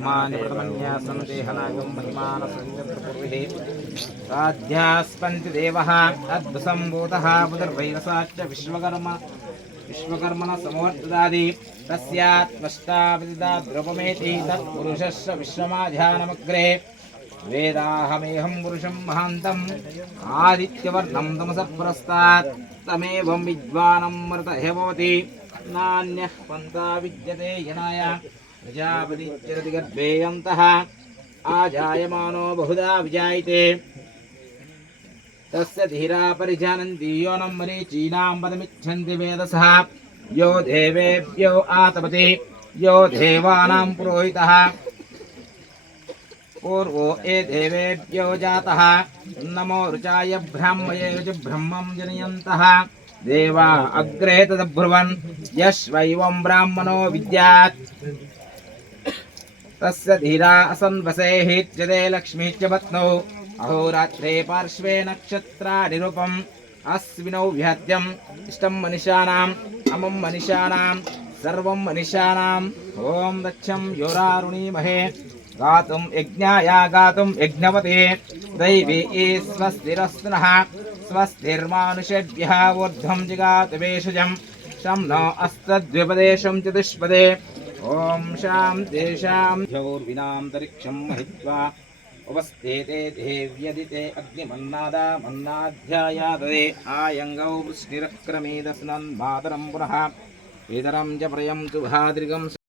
ब्रह्मानिप्रतमन्यासं देहनागं महिमानसञ्चत्रपूर्वे साध्यास्पन्ति देवः अद्भुसम्भूतः बुधर्वैरसाच्च विश्वकर्मण समोर्तदादि तस्यात्मष्टाविदाद्रवमेति तत्पुरुषस्य विश्वमाध्यानमग्रे वेदाहमेहं पुरुषं महान्तम् आदित्यवर्णं तमसः पुरस्तात् तमेवं विद्वानं मृत एव भवति नान्यः पन्था विद्यते यनाय प्रजापतिश्चरति गर्भे अन्तः आजायमानो बहुधा विजायते तस्य धीरा परिजानन्ति यो न मरीचीनां पदमिच्छन्ति वेदसः यो देवेभ्यो आतपति यो देवानां पुरोहितः पूर्वो ये देवेभ्यो जातः नमो ऋचाय ब्राह्मये ब्रह्मं जनयन्तः देवा अग्रे तदब्रुवन् यश्वैवं ब्राह्मणो विद्यात् तस्य धीरा असन्वसेः च्यते लक्ष्मीः च पत्नौ अहोरात्रे पार्श्वे नक्षत्रानिरूपम् अस्विनौ विहत्यम् इष्टं मनीषाणाम् अमं मनीषाणां सर्वं मनीषाणाम् ॐ दक्षं योरारुणीमहे गातुं यज्ञाय गातुं यज्ञवते दैवी स्वस्तिरस्तुनः स्वस्तिर्मानुषेभ्यः ऊर्ध्वं जिगातु वेषजं शं नो अस्तद्विपदेशं चतुष्पदे ॐ शां तेषां ध्योर्विनान्तरिक्षं महित्वा उपस्थेते देव्यदिते अग्निमन्नादा मन्नाध्यायादे आयङ्गौ वृष्टिरक्रमेदस्नन् मातरं पुनः इतरं च प्रयं तु भाद्रिकं